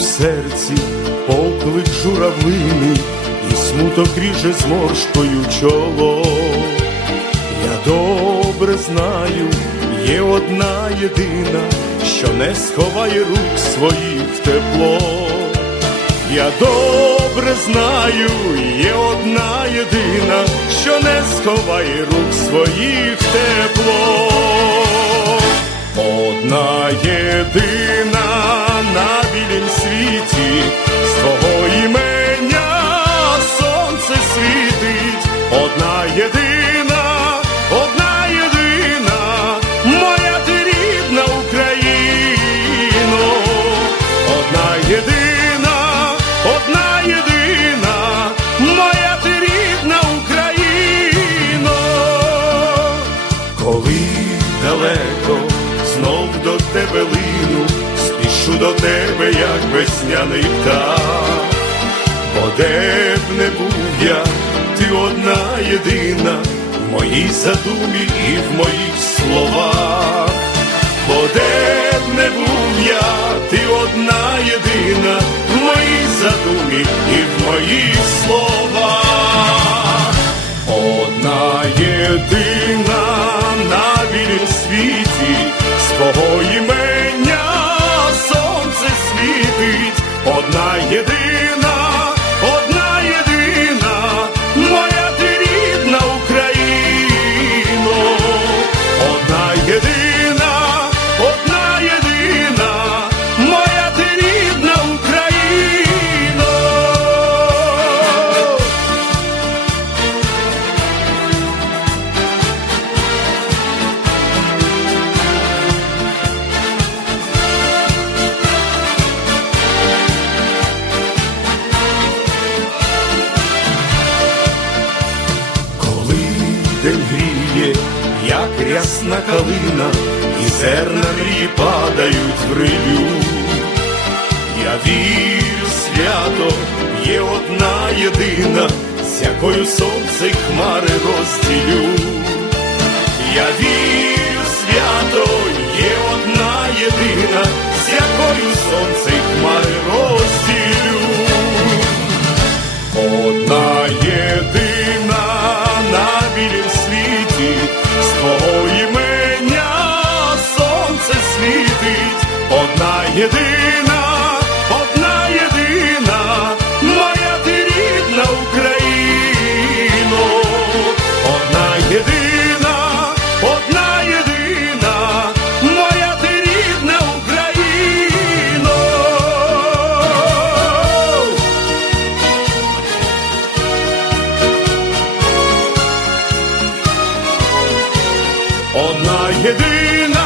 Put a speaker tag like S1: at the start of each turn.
S1: серці поклик журавлини, і смуток ріже зморшкою чоло. Я добре знаю, є одна єдина, що не сховає рук своїх тепло. Я добре знаю, є одна єдина, що не сховає рук своїх тепло. Одна єдина на білім світі, з твого імення сонце світить, одна єдина, одна єдина, моя ти рідна Україно, одна єдина, одна єдина, моя ти рідна Україно. Коли далеко знов до тебе лину, спішу до тебе, як весняний птах, бо де б не був я, ти одна єдина в моїй задумі і в моїх словах, бо де б світить, одна день гріє, як рясна калина, і зерна мрії падають в рилю. Я вірю свято, є одна єдина, з якою сонце й хмари розділю. Єдина, одна єдина, моя ти рідна Україно, одна єдина, одна єдина, моя ти рідна Україно. Одна єдина.